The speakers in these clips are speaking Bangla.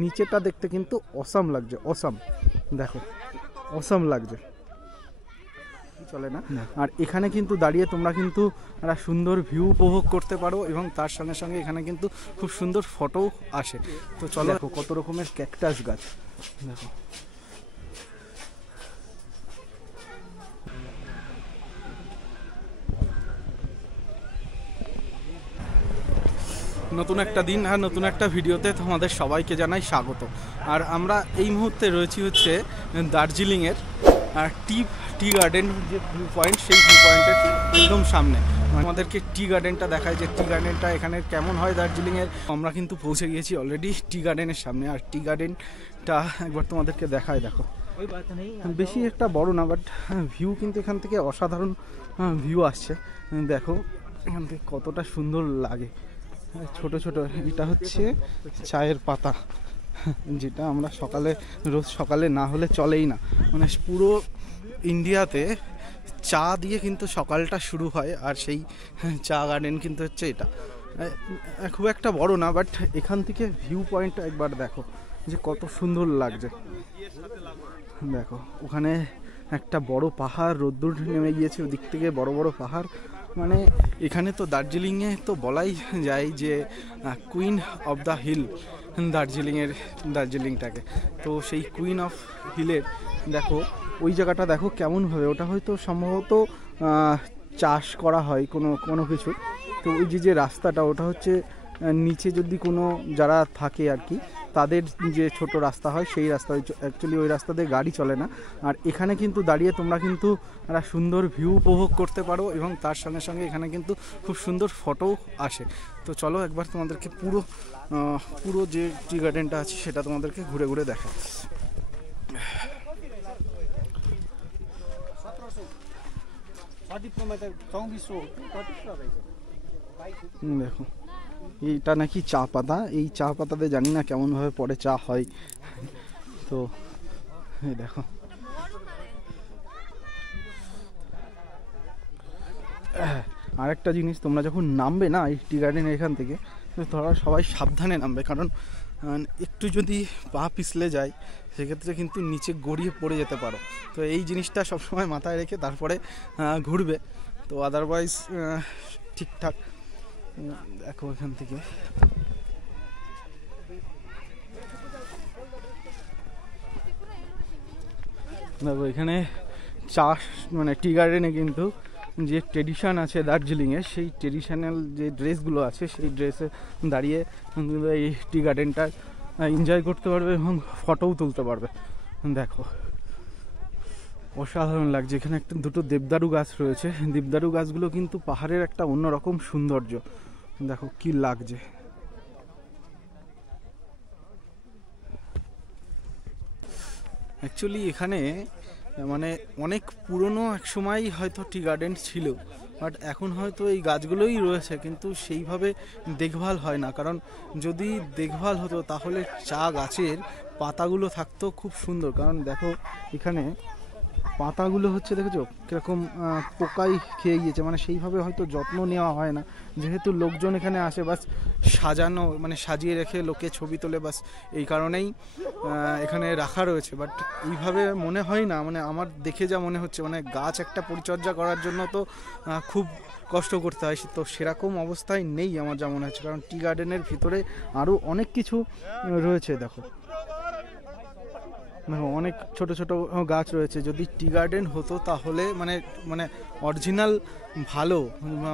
নিচেটা দেখতে কিন্তু অসাম লাগছে, অসাম। দেখো অসাম লাগছে, চলে না। আর এখানে কিন্তু দাঁড়িয়ে তোমরা কিন্তু একটা সুন্দর ভিউ উপভোগ করতে পারো এবং তার সঙ্গে সঙ্গে এখানে কিন্তু খুব সুন্দর ফটো আসে। তো চলো, দেখো কত রকমের ক্যাকটাস গাছ। দেখো নতুন একটা দিন আর নতুন একটা ভিডিওতে তোমাদের সবাইকে জানাই স্বাগত। আর আমরা এই মুহূর্তে রয়েছি হচ্ছে দার্জিলিংয়ের টি গার্ডেন যে ভিউ পয়েন্ট, সেই ভিউ পয়েন্টের একদম সামনে। আমাদেরকে টি গার্ডেনটা দেখায় যে টি গার্ডেনটা এখানে কেমন হয় দার্জিলিংয়ের। আমরা কিন্তু পৌঁছে গিয়েছি অলরেডি টি গার্ডেনের সামনে। আর টি গার্ডেনটা একবার তোমাদেরকে দেখায়। দেখো বেশি একটা বড় না, বাট ভিউ কিন্তু এখান থেকে অসাধারণ ভিউ আসছে। দেখো এখান থেকে কতটা সুন্দর লাগে। ছোট ছোট এটা হচ্ছে চায়ের পাতা, যেটা আমরা রোজ সকালে না হলে চলেই না। মানে পুরো ইন্ডিয়াতে চা দিয়ে কিন্তু সকালটা শুরু হয়। আর সেই চা গার্ডেন কিন্তু হচ্ছে এটা। খুব একটা বড় না, বাট এখান থেকে ভিউ পয়েন্টটা একবার দেখো যে কত সুন্দর লাগছে। দেখো ওখানে একটা বড় পাহাড়, রোদ্দুর নেমে গিয়েছে ওদিক থেকে, বড় বড় পাহাড়। মানে এখানে তো দার্জিলিংয়ে তো বলাই যায় যে কুইন অফ দ্য হিল দার্জিলিংটাকে। তো সেই কুইন অফ হিলের দেখো ওই জায়গাটা দেখো কেমনভাবে, ওটা হয়তো সম্ভবত চাষ করা হয় কোনো কিছু। তো ওই যে রাস্তাটা, ওটা হচ্ছে নিচে যদি কোনো যারা থাকে আর কি, তাদের যে ছোট রাস্তা হয় সেই রাস্তা, অ্যাকচুয়ালি ওই রাস্তা দিয়ে গাড়ি চলে না। আর এখানে কিন্তু দাঁড়িয়ে তোমরা কিন্তু একটা সুন্দর ভিউ উপভোগ করতে পারো এবং তার সঙ্গে সঙ্গে এখানে কিন্তু খুব সুন্দর ফটো আসে। তো চলো একবার তোমাদেরকে পুরো যে টি গার্ডেনটা আছে সেটা তোমাদেরকে ঘুরে ঘুরে দেখাই। দেখো এইটা নাকি চা পাতা, এই চা পাতাতে জানি না কেমনভাবে পরে চা হয়। তো এই দেখো আরেকটা জিনিস, তোমরা যখন নামবে না এই টি গার্ডেন এখান থেকে, তোমরা সবাই সাবধানে নামবে, কারণ একটু যদি পা পিছলে যায় সেক্ষেত্রে কিন্তু নিচে গড়িয়ে পড়ে যেতে পারো। তো এই জিনিসটা সবসময় মাথায় রেখে তারপরে ঘুরবে। তো আদারওয়াইজ ঠিকঠাক। দেখো এখান থেকে দেখো এখানে চাষ, মানে টি গার্ডেনে কিন্তু যে ট্রেডিশন আছে দার্জিলিংয়ে, সেই ট্রেডিশনাল যে ড্রেসগুলো আছে সেই ড্রেসে দাঁড়িয়ে এই টি গার্ডেনটা এনজয় করতে পারবে এবং ফটোও তুলতে পারবে। দেখো অসাধারণ লাগছে। এখানে দুটো দেবদারু গাছ রয়েছে। দেবদারু গাছগুলো কিন্তু পাহাড়ের একটা অন্যরকম সৌন্দর্য। দেখো কি লাগছে। অ্যাকচুয়ালি এখানে মানে অনেক পুরনো এক সময় হয়তো টি গার্ডেন ছিল, বাট এখন হয়তো এই গাছগুলোই রয়েছে, কিন্তু সেইভাবে দেখভাল হয় না। কারণ যদি দেখভাল হতো তাহলে চা গাছের পাতাগুলো থাকতো খুব সুন্দর। কারণ দেখো এখানে পাতাগুলো হচ্ছে, দেখেছো কীরকম পোকাই খেয়ে গিয়েছে। মানে সেইভাবে হয়তো যত্ন নেওয়া হয় না, যেহেতু লোকজন এখানে আসে বাস সাজানো, মানে সাজিয়ে রেখে লোকে ছবি তোলে, বাস এই কারণেই এখানে রাখা রয়েছে। বাট এইভাবে মনে হয় না, মানে আমার দেখে যা মনে হচ্ছে, মানে গাছ একটা পরিচর্যা করার জন্য তো খুব কষ্ট করতে হয়, তো সেরকম অবস্থায় নেই আমার যা মনে হচ্ছে। কারণ টি গার্ডেনের ভিতরে আরও অনেক কিছু রয়েছে। দেখো অনেক ছোট ছোট গাছ রয়েছে। যদি টি গার্ডেন হতো তাহলে মানে অরিজিনাল ভালো,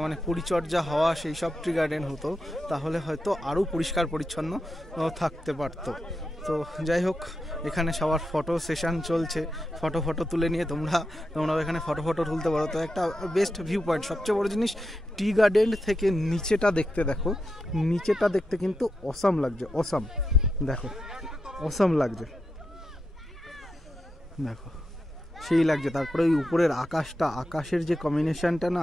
মানে পরিচর্যা হওয়া সেই সব টি গার্ডেন হতো, তাহলে হয়তো আরও পরিষ্কার পরিচ্ছন্ন থাকতে পারতো। তো যাই হোক, এখানে সবার ফটো সেশন চলছে। ফটো তুলে নিয়ে তোমরাও এখানে ফটো তুলতে পারো। তো একটা বেস্ট ভিউ পয়েন্ট। সবচেয়ে বড় জিনিস, টি গার্ডেন থেকে নিচেটা দেখতে, দেখো নিচেটা দেখতে কিন্তু অসাম লাগছে, অসাম। দেখো অসাম লাগছে, দেখো সেই লাগছে। তারপরে ওই উপরের আকাশের যে কম্বিনেশনটা না,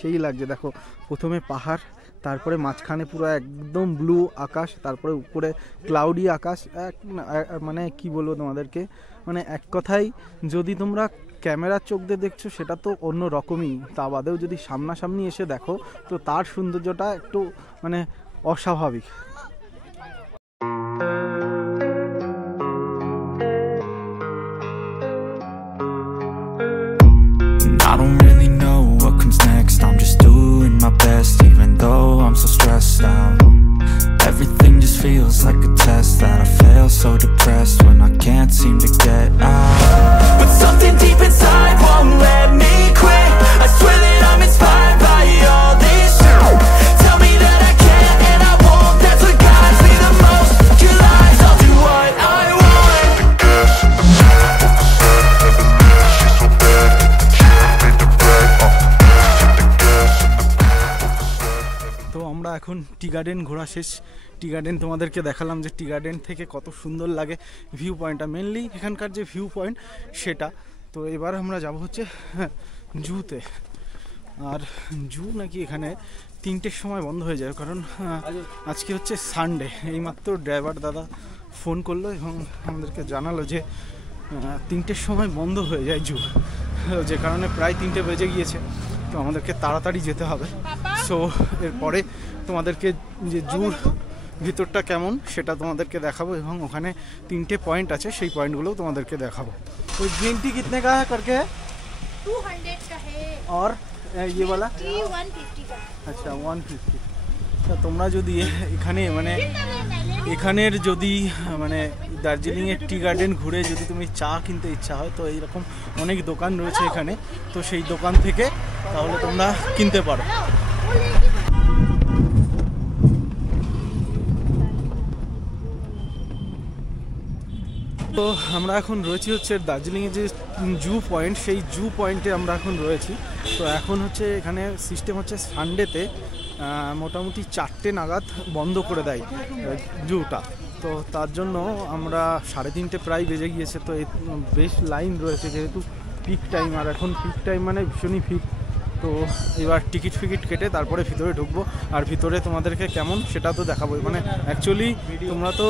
সেই লাগছে। দেখো প্রথমে পাহাড়, তারপরে মাঝখানে পুরো একদম ব্লু আকাশ, তারপরে উপরে ক্লাউডি আকাশ। মানে কি বলবো তোমাদেরকে, মানে এক কথায় যদি তোমরা ক্যামেরার চোখ দিয়ে দেখছো সেটা তো অন্য রকমই, তা বাদেও যদি সামনাসামনি এসে দেখো তো তার সৌন্দর্যটা একটু মানে অস্বাভাবিক। best, even though I'm so stressed out. Everything just feels like a test that I fail, so depressed when I can't seem to get out. But something deep inside won't let me quit. I swear that I'm inspired by all this shit. Tell me that I can't and I won't. That's what guides me the most. Your lies, I'll do what I want. তো আমরা এখন টি গার্ডেন ঘোরা শেষ। টি গার্ডেন তোমাদেরকে দেখালাম যে টি গার্ডেন থেকে কত সুন্দর লাগে ভিউ পয়েন্টটা, মেনলি এখানকার যে ভিউ পয়েন্ট সেটা। তো এবার আমরা যাব হচ্ছে জুতে। আর জু নাকি এখানে 3টের সময় বন্ধ হয়ে যায়, কারণ আজকে হচ্ছে সানডে। এইমাত্র ড্রাইভার দাদা ফোন করলো এবং আমাদেরকে জানালো যে 3টের সময় বন্ধ হয়ে যায় জু, যে কারণে প্রায় 3টে বেজে গিয়েছে। তো আমাদেরকে তাড়াতাড়ি যেতে হবে। সো এরপরে তোমাদেরকে যে জুর ভিতরটা কেমন সেটা তোমাদেরকে দেখাবো, এবং ওখানে 3টে পয়েন্ট আছে, সেই পয়েন্টগুলোও তোমাদেরকে দেখাবো। ওই গ্রিন টি কিতনে কা করকে 200 का है और ये वाला 150 का। আচ্ছা 150। তোমরা যদি এখানে মানে এখানের যদি মানে দার্জিলিংয়ের টি গার্ডেন ঘুরে যদি তুমি চা কিনতে ইচ্ছা হয়, তো এইরকম অনেক দোকান রয়েছে এখানে, তো সেই দোকান থেকে তাহলে তোমরা কিনতে পারো। তো আমরা এখন রয়েছি হচ্ছে দার্জিলিংয়ে যে জু পয়েন্ট, সেই জু পয়েন্টে আমরা এখন রয়েছি। তো এখন হচ্ছে এখানে সিস্টেম হচ্ছে সানডেতে মোটামুটি 4টে নাগাদ বন্ধ করে দেয় জুটা। তো তার জন্য আমরা 3:30 প্রায় বেজে গিয়েছে। তো বেশ লাইন রয়েছে, যেহেতু পিক টাইম, আর এখন পিক টাইম মানে ভীষণই ভিড়। তো এবার টিকিট ফিকিট কেটে তারপরে ভিতরে ঢুকবো, আর ভিতরে তোমাদেরকে কেমন সেটা তো দেখাবো। মানে অ্যাকচুয়ালি তোমরা তো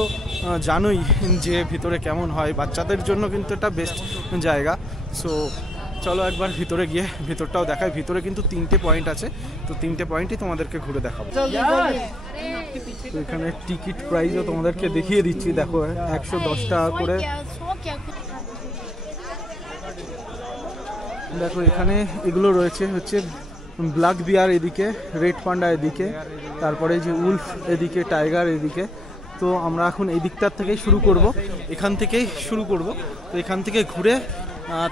জানোই যে ভিতরে কেমন হয়, বাচ্চাদের জন্য কিন্তু এটা বেস্ট জায়গা। সো চলো একবার ভিতরে গিয়ে ভিতরটাও দেখাই। ভিতরে কিন্তু 3টে পয়েন্ট আছে, তো 3টে পয়েন্টই তোমাদেরকে ঘুরে দেখাবো। তো এখানে টিকিট প্রাইসও তোমাদেরকে দেখিয়ে দিচ্ছি, দেখো 110 টাকা করে। দেখো এখানে এগুলো রয়েছে হচ্ছে ব্ল্যাক বিয়ার এদিকে, রেড পান্ডা এদিকে, তারপরে যে উলফ এদিকে, টাইগার এদিকে। তো আমরা এখন এই দিকটার থেকেই শুরু করব, এখান থেকেই শুরু করব। তো এখান থেকে ঘুরে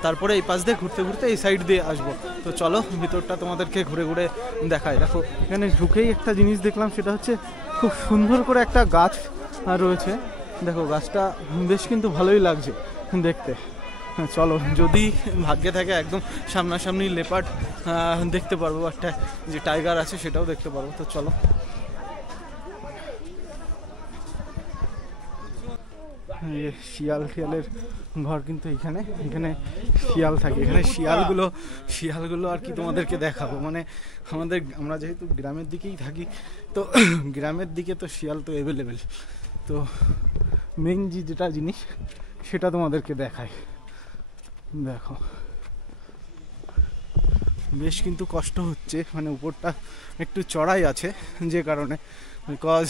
তারপরে এই পাশ দিয়ে ঘুরতে ঘুরতে এই সাইড দিয়ে আসবো। তো চলো ভিতরটা তোমাদেরকে ঘুরে ঘুরে দেখায়। দেখো এখানে ঢুকেই একটা জিনিস দেখলাম, সেটা হচ্ছে খুব সুন্দর করে একটা গাছ রয়েছে। দেখো গাছটা বেশ কিন্তু ভালোই লাগছে দেখতে। চলো যদি ভাগ্যে থাকে একদম সামনাসামনি লেপার্ড দেখতে পারবো, একটা যে টাইগার আছে সেটাও দেখতে পারবো। তো চলো। শিয়াল টিয়ালের ঘর কিন্তু এখানে শিয়াল থাকে। এখানে শিয়ালগুলো আর কি তোমাদেরকে দেখাবো। মানে আমরা যেহেতু গ্রামের দিকেই থাকি, তো গ্রামের দিকে তো শিয়াল তো অ্যাভেলেবেল। তো মেইন যেটা জিনিস সেটা তোমাদেরকে দেখায়। দেখো বেশ কিন্তু কষ্ট হচ্ছে, মানে উপরটা একটু চড়াই আছে, যে কারণে বিকজ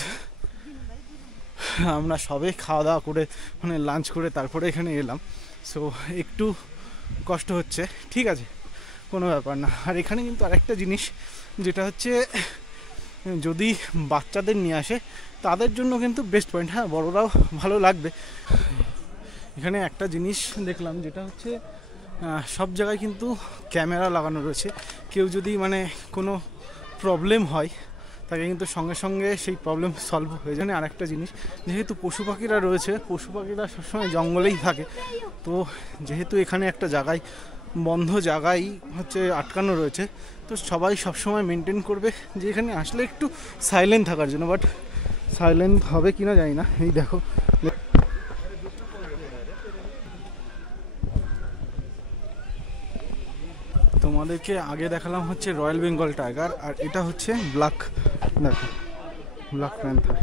আমরা সবে খাওয়া দাওয়া করে মানে লাঞ্চ করে তারপরে এখানে এলাম। সো একটু কষ্ট হচ্ছে, ঠিক আছে, কোনো ব্যাপার না। আর এখানে কিন্তু আরেকটা জিনিস যেটা হচ্ছে, যদি বাচ্চাদের নিয়ে আসে তাদের জন্য কিন্তু বেস্ট পয়েন্ট। হ্যাঁ, বড়রাও ভালো লাগবে। এখানে একটা জিনিস দেখলাম, যেটা হচ্ছে সব জায়গায় কিন্তু ক্যামেরা লাগানো রয়েছে। কেউ যদি মানে কোনো প্রবলেম হয়, তাকে কিন্তু সঙ্গে সঙ্গে সেই প্রবলেম সলভ হয়ে যায়। আর একটা জিনিস, যেহেতু পশু পাখিরা রয়েছে, পশু পাখিরা সবসময় জঙ্গলেই থাকে। তো যেহেতু এখানে একটা জায়গায় বন্ধ জায়গায় হচ্ছে আটকানো রয়েছে, তো সবাই সবসময় মেনটেন করবে যে এখানে আসলে একটু সাইলেন্ট থাকার জন্য। বাট সাইলেন্ট হবে কিনা জানি না। এই দেখো তোমাদেরকে আগে দেখালাম হচ্ছে রয়্যাল বেঙ্গল টাইগার, আর এটা হচ্ছে ব্ল্যাক প্যান্থার।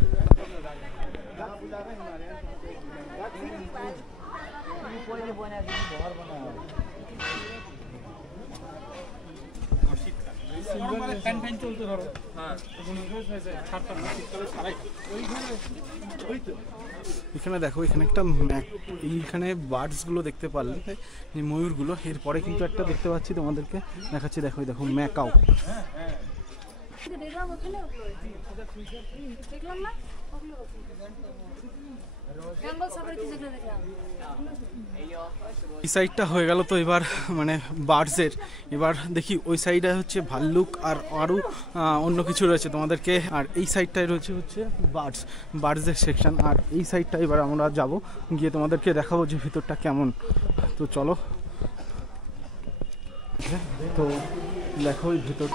এখানে দেখো, এখানে একটা এইখানে বার্ডসগুলো দেখতে পারলে, এই ময়ূরগুলো। এরপরে কিন্তু একটা দেখতে পাচ্ছি, তোমাদেরকে দেখাচ্ছি। দেখো ম্যাকাও, দেখলাম ওখানে দেখলাম না বেঙ্গল সাফারি কি দেখলাম। এই সাইডটা হয়ে গেল, তো এবার মানে বার্ডসের, এবার দেখি ওই সাইডে হচ্ছে ভাল্লুক আর আরও অন্য কিছু রয়েছে তোমাদেরকে, আর এই সাইডটায় রয়েছে হচ্ছে বার্ডসের সেকশন, আর এই সাইডটা এবার আমরা যাব গিয়ে তোমাদেরকে দেখাবো যে ভিতরটা কেমন। তো চলো, তো দেখো এই ভিতর।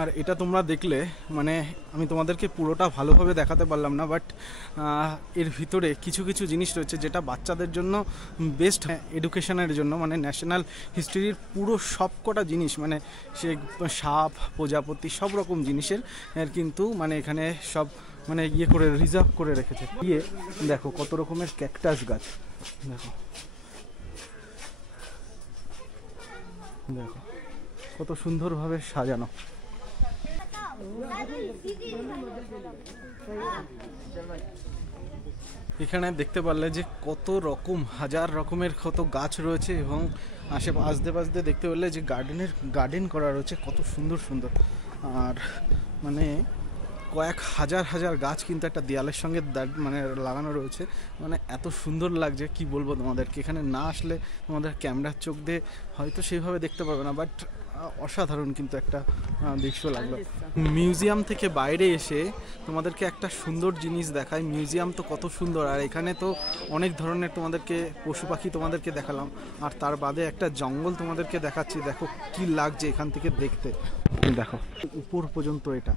আর এটা তোমরা দেখলে মানে আমি তোমাদেরকে পুরোটা ভালোভাবে দেখাতে পারলাম না, বাট এর ভিতরে কিছু কিছু জিনিস রয়েছে যেটা বাচ্চাদের জন্য বেস্ট এডুকেশনের জন্য, মানে ন্যাশনাল হিস্ট্রির পুরো সব কটা জিনিস, মানে সে সাপ প্রজাপতি সব রকম জিনিসের কিন্তু মানে এখানে সব মানে ইয়ে করে রিজার্ভ করে রেখেছে। ইয়ে দেখো কত রকমের ক্যাকটাস গাছ, দেখো দেখো কত সুন্দরভাবে সাজানো। এখানে দেখতে পারলে যে কত রকম হাজার রকমের কত গাছ রয়েছে, এবং আশেপাশে দেখতে পারলে যে গার্ডেন করা রয়েছে কত সুন্দর সুন্দর, আর মানে কয়েক হাজার গাছ কিন্তু একটা দেয়ালের সঙ্গে মানে লাগানো রয়েছে, মানে এত সুন্দর লাগছে কি বলবো তোমাদেরকে। এখানে না আসলে তোমাদের ক্যামেরার চোখ দিয়ে হয়তো সেইভাবে দেখতে পারবে না, বাট অসাধারণ কিন্তু একটা দৃশ্য লাগলো। মিউজিয়াম থেকে বাইরে এসে তোমাদেরকে একটা সুন্দর জিনিস দেখায়। মিউজিয়াম তো কত সুন্দর, আর এখানে তো অনেক ধরনের তোমাদেরকে পশু পাখি তোমাদেরকে দেখালাম, আর তার বাদে একটা জঙ্গল তোমাদেরকে দেখাচ্ছি। দেখো কি লাগছে এখান থেকে দেখতে, দেখো উপর পর্যন্ত এটা,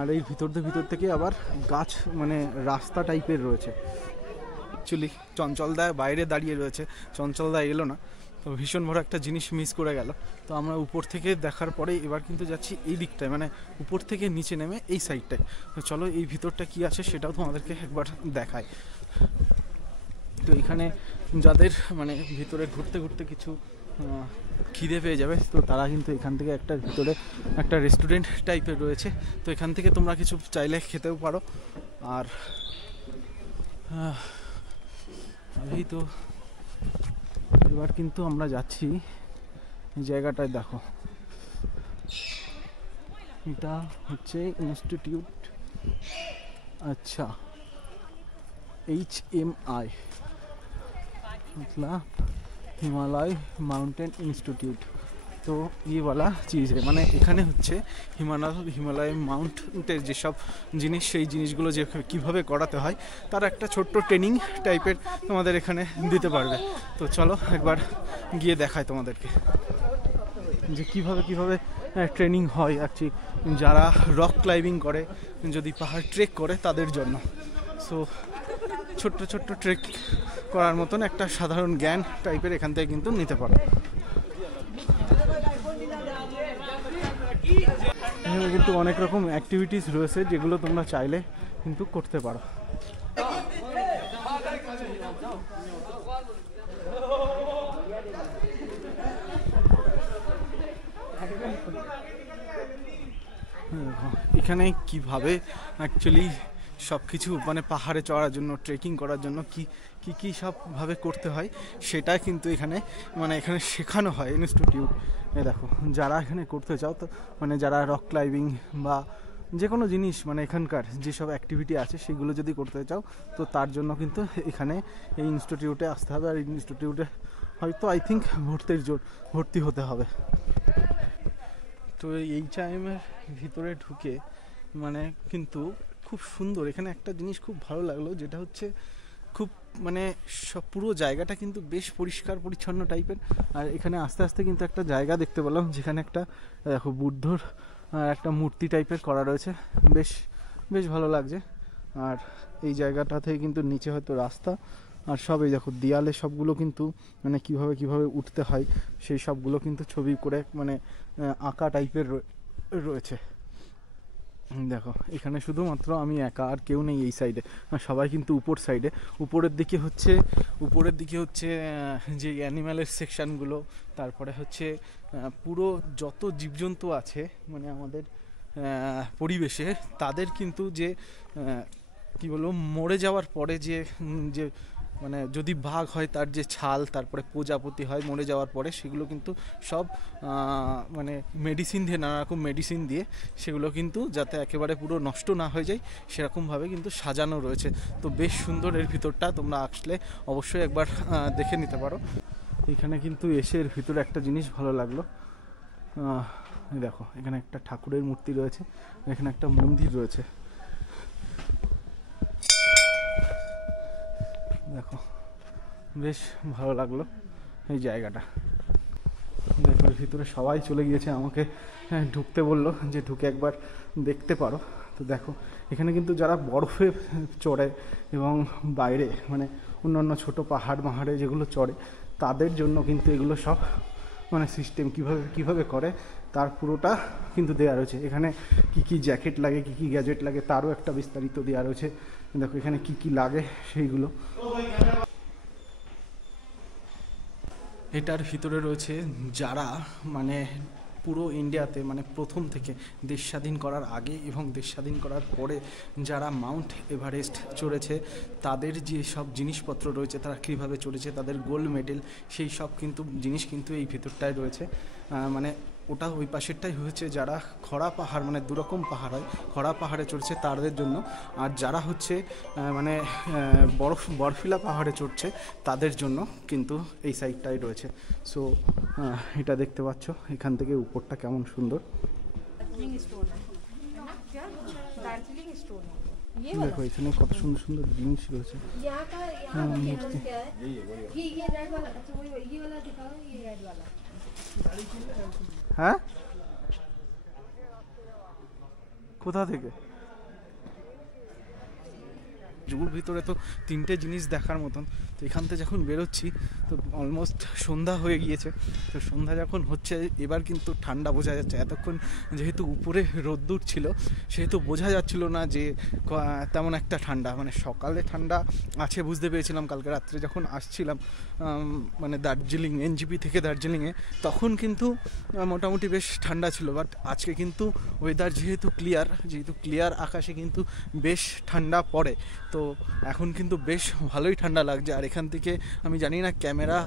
আর এই ভিতর থেকে আবার গাছ মানে রাস্তা টাইপের রয়েছে। অ্যাকচুয়ালি চঞ্চলদা বাইরে দাঁড়িয়ে রয়েছে, চঞ্চলদা এলো না, তো ভীষণ বড় একটা জিনিস মিস করে গেল। তো আমরা উপর থেকে দেখার পরে এবার কিন্তু যাচ্ছি এই দিকটায়, মানে উপর থেকে নিচে নেমে এই সাইডটায়। তো চলো এই ভিতরটা কি আছে সেটাও তোমাদেরকে একবার দেখায়। তো এখানে যাদের মানে ভিতরে ঘুরতে কিছু খিদে পেয়ে যাবে, তো তারা কিন্তু এখান থেকে একটা ভিতরে একটা রেস্টুরেন্ট টাইপের রয়েছে, তো এখান থেকে তোমরা কিছু চাইলে খেতেও পারো। আর এই তো এবার কিন্তু আমরা যাচ্ছি এই জায়গাটায়, দেখো এটা হচ্ছে ইনস্টিটিউট, আচ্ছা HMI मतलब হিমালয় মাউন্টেন ইনস্টিটিউট। তো ये वाला चीज़ है, মানে এখানে হচ্ছে হিমালয় মাউন্টের যেসব জিনিস সেই জিনিসগুলো যে কীভাবে করাতে হয় তার একটা ছোট্ট ট্রেনিং টাইপের তোমাদের এখানে দিতে পারবে। তো চলো একবার গিয়ে দেখায় তোমাদেরকে যে কীভাবে ট্রেনিং হয় অ্যাকচুয়ালি যারা রক ক্লাইম্বিং করে, যদি পাহাড় ট্রেক করে তাদের জন্য। সো ছোট্ট ট্রেক করার মতন একটা সাধারণ জ্ঞান টাইপের এখান থেকে কিন্তু নিতে পারো। এখানে কিন্তু অনেক রকম অ্যাক্টিভিটিস রয়েছে যেগুলো তোমরা চাইলে কিন্তু করতে পারো। এখানে কিভাবে অ্যাকচুয়ালি সব কিছু মানে পাহাড়ে চড়ার জন্য ট্রেকিং করার জন্য কি সবভাবে করতে হয় সেটা কিন্তু এখানে মানে এখানে শেখানো হয় ইনস্টিটিউট। দেখো যারা এখানে করতে চাও, তো মানে যারা রক ক্লাইম্বিং বা যে কোনো জিনিস মানে এখানকার যেসব অ্যাক্টিভিটি আছে সেগুলো যদি করতে চাও, তো তার জন্য কিন্তু এখানে এই ইনস্টিটিউটে আসতে হবে। আর ইনস্টিটিউটে হয়তো আই থিঙ্ক ভর্তি হতে হবে। তো এই টাইমের ভিতরে ঢুকে মানে কিন্তু খুব সুন্দর। এখানে একটা জিনিস খুব ভালো লাগলো, যেটা হচ্ছে খুব মানে সব পুরো জায়গাটা কিন্তু বেশ পরিষ্কার পরিচ্ছন্ন টাইপের। আর এখানে আস্তে আস্তে কিন্তু একটা জায়গা দেখতে পেলাম যেখানে একটা দেখো বুদ্ধর একটা মূর্তি টাইপের করা রয়েছে, বেশ ভালো লাগছে। আর এই জায়গাটা থেকে কিন্তু নিচে হয়তো রাস্তা, আর সব এই দেখো দেয়ালে সবগুলো কিন্তু মানে কিভাবে উঠতে হয় সেই সবগুলো কিন্তু ছবি করে মানে আঁকা টাইপের রয়েছে। দেখো এখানে শুধুমাত্র আমি একা, আর কেউ নেই এই সাইডে, সবাই কিন্তু উপরের দিকে হচ্ছে যে অ্যানিম্যালের সেকশানগুলো, তারপরে হচ্ছে পুরো যত জীবজন্তু আছে মানে আমাদের পরিবেশে তাদের কিন্তু যে কী বলবো মরে যাওয়ার পরে যে মানে যদি বাঘ হয় তার যে ছাল, তারপরে প্রজাপতি হয় মরে যাওয়ার পরে, সেগুলো কিন্তু সব মানে মেডিসিন দিয়ে, নানা রকম মেডিসিন দিয়ে সেগুলো কিন্তু যাতে একেবারে পুরো নষ্ট না হয়ে যায় সেরকমভাবে কিন্তু সাজানো রয়েছে। তো বেশ সুন্দর এর ভিতরটা, তোমরা আসলে অবশ্যই একবার দেখে নিতে পারো। এখানে কিন্তু এসে এর ভিতরে একটা জিনিস ভালো লাগলো, দেখো এখানে একটা ঠাকুরের মূর্তি রয়েছে, এখানে একটা মন্দির রয়েছে, দেখো বেশ ভালো লাগলো এই জায়গাটা। দেখো এর ভিতরে সবাই চলে গিয়েছে, আমাকে ঢুকতে বললো যে ঢুকে একবার দেখতে পারো। তো দেখো এখানে কিন্তু যারা বরফে চড়ে এবং বাইরে মানে অন্যান্য ছোটো পাহাড় মাহাড়ে যেগুলো চড়ে তাদের জন্য কিন্তু এগুলো সব মানে সিস্টেম কিভাবে করে তার পুরোটা কিন্তু দেওয়া রয়েছে। এখানে কি কি জ্যাকেট লাগে, কি কি গ্যাজেট লাগে তারও একটা বিস্তারিত দেওয়া রয়েছে। দেখো এখানে কি কি লাগে সেইগুলো। এটার ভিতরে রয়েছে যারা মানে পুরো ইন্ডিয়াতে মানে প্রথম থেকে দেশ স্বাধীন করার আগে এবং দেশ স্বাধীন করার পরে যারা মাউন্ট এভারেস্ট চড়েছে তাদের যে সব জিনিসপত্র রয়েছে, তারা কীভাবে চড়েছে, তাদের গোল্ড মেডেল, সেই সব কিন্তু জিনিস কিন্তু এই ভিতরটায় রয়েছে। মানে ওটা ওই পাশেরটাই হয়েছে যারা খরা পাহাড় মানে দুরকম পাহাড় হয়, খরা পাহাড়ে চড়ছে তাদের জন্য, আর যারা হচ্ছে মানে বরফিলা পাহাড়ে চড়ছে তাদের জন্য কিন্তু এই সাইডটাই রয়েছে। সো এটা দেখতে পাচ্ছ এখান থেকে উপরটা কেমন সুন্দর। দেখো এখানে কত সুন্দর সুন্দর জিনিস রয়েছে। यहाँ का कैनन क्या है? ये रेड वाला, अच्छा वही ये वाला दिखाओ, ये रेड वाला। হ্যাঁ কোথা থেকে? জুর ভিতরে তো তিনটে জিনিস দেখার মতন। তো এখান থেকে যখন বেরোচ্ছি তো অলমোস্ট সন্ধ্যা হয়ে গিয়েছে। তো সন্ধ্যা যখন হচ্ছে এবার কিন্তু ঠান্ডা বোঝা যাচ্ছে। এতক্ষণ যেহেতু উপরে রোদ্দুর ছিল সেহেতু বোঝা যাচ্ছিল না যে তেমন একটা ঠান্ডা, মানে সকালে ঠান্ডা আছে বুঝতে পেরেছিলাম। কালকে রাত্রে যখন আসছিলাম মানে দার্জিলিং এনজিপি থেকে দার্জিলিংয়ে তখন কিন্তু মোটামুটি বেশ ঠান্ডা ছিল। বাট আজকে কিন্তু ওয়েদার যেহেতু ক্লিয়ার আকাশে কিন্তু বেশ ঠান্ডা পড়ে। তো এখন কিন্তু বেশ ভালোই ঠান্ডা লাগছে। আর এখান থেকে আমি জানি না ক্যামেরা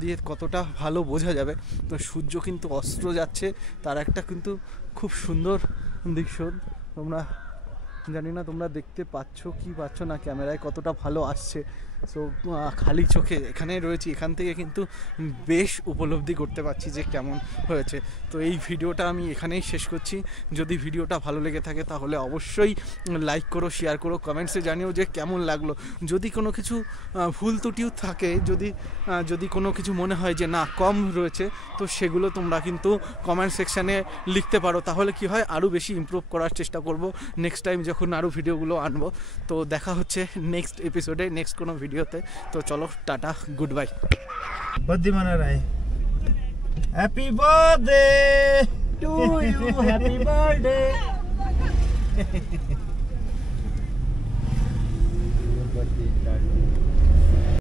দিয়ে কতটা ভালো বোঝা যাবে। তো সূর্য কিন্তু অস্ত যাচ্ছে, তার একটা কিন্তু খুব সুন্দর দৃশ্য। তোমরা জানি না তোমরা দেখতে পাচ্ছ কি পাচ্ছ না, ক্যামেরায় কতটা ভালো আসছে। সো খালি চোখে এখানে রয়েছি, এখান থেকে কিন্তু বেশ উপলব্ধি করতে পারছি যে কেমন হয়েছে। তো এই ভিডিওটা আমি এখানেই শেষ করছি। যদি ভিডিওটা ভালো লেগে থাকে তাহলে অবশ্যই লাইক করো, শেয়ার করো, কমেন্টসে জানিও যে কেমন লাগলো। যদি কোনো কিছু ভুল ত্রুটিও থাকে, যদি কোনো কিছু মনে হয় যে না কম রয়েছে, তো সেগুলো তোমরা কিন্তু কমেন্ট সেকশানে লিখতে পারো। তাহলে কি হয় আরও বেশি ইমপ্রুভ করার চেষ্টা করব নেক্সট টাইম যখন আরও ভিডিওগুলো আনবো। তো দেখা হচ্ছে নেক্সট এপিসোডে, নেক্সট কোনো ভিডিওতে। তো চলো টাটা, গুড বাই। बर्थडे मना रहा है। Happy birthday to you, happy birthday.